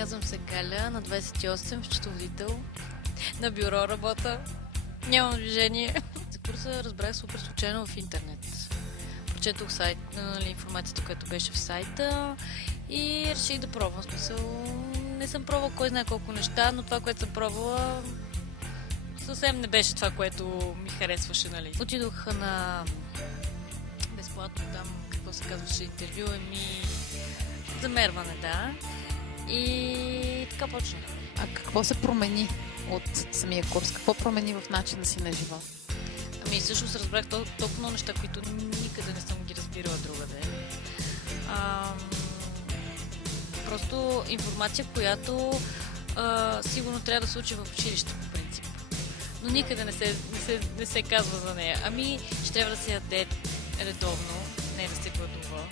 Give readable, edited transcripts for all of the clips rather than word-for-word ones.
Казвам се Галя, на 28, счетоводител. На бюро работя. Нямам движение. За курса разбрах супер случайно в интернет. Прочетох сайт, информацията, която беше в сайта и реших да пробвам. В смисъл, не съм пробвала кой знае колко неща, но това, което съм пробвала, съвсем не беше това, което ми харесваше, нали. Отидох на безплатно там, какво се казваше, интервю, замерване, да. И така почнах. А какво се промени от самия курс? Какво промени в начина си на живот? Ами всъщност разбрах толкова много неща, които никъде не съм ги разбирала другаде. Просто информация, която сигурно трябва да се учи в училище по принцип. Но никъде не се казва за нея. Ами, че трябва да се яде редовно, не да се гладува.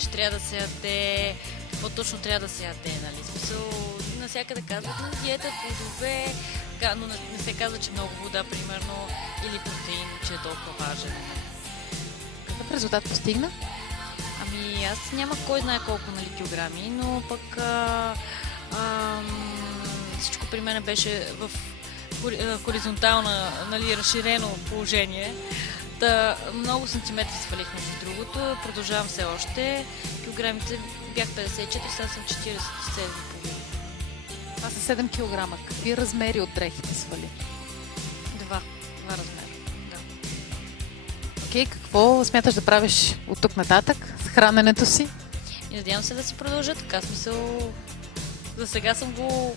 Че трябва да се яде... Какво точно трябва да се яде, нали? Смисъл, навсякъде казват на диета, плодове, но не се казва, че много вода, примерно, или протеин, че е толкова важен. Какъв резултат постигна? Ами аз няма кой знае колко, нали, килограми, но пък всичко при мен беше в хоризонтално, нали, разширено положение. Да, много сантиметри свалих между другото, продължавам все още. Килограмите бях 54, сега съм 47,5. Това са 7 кг. Какви размери от дрехите свали? Два размера, да. Окей, какво смяташ да правиш от тук нататък с храненето си? И надявам се да си продължа така, смисъл. За сега съм го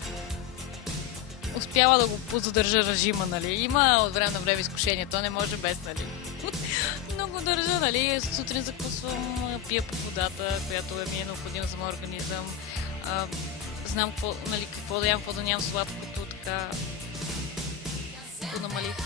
успяла да го позадържа режима, нали. Има от време на време изкушение, то не може без, нали. Много държа, нали. Сутрин закусвам, пия по водата, която ми е необходима за моя организъм. Знам какво, нали, какво да ям, какво да нямам, сладкото, така го намалих.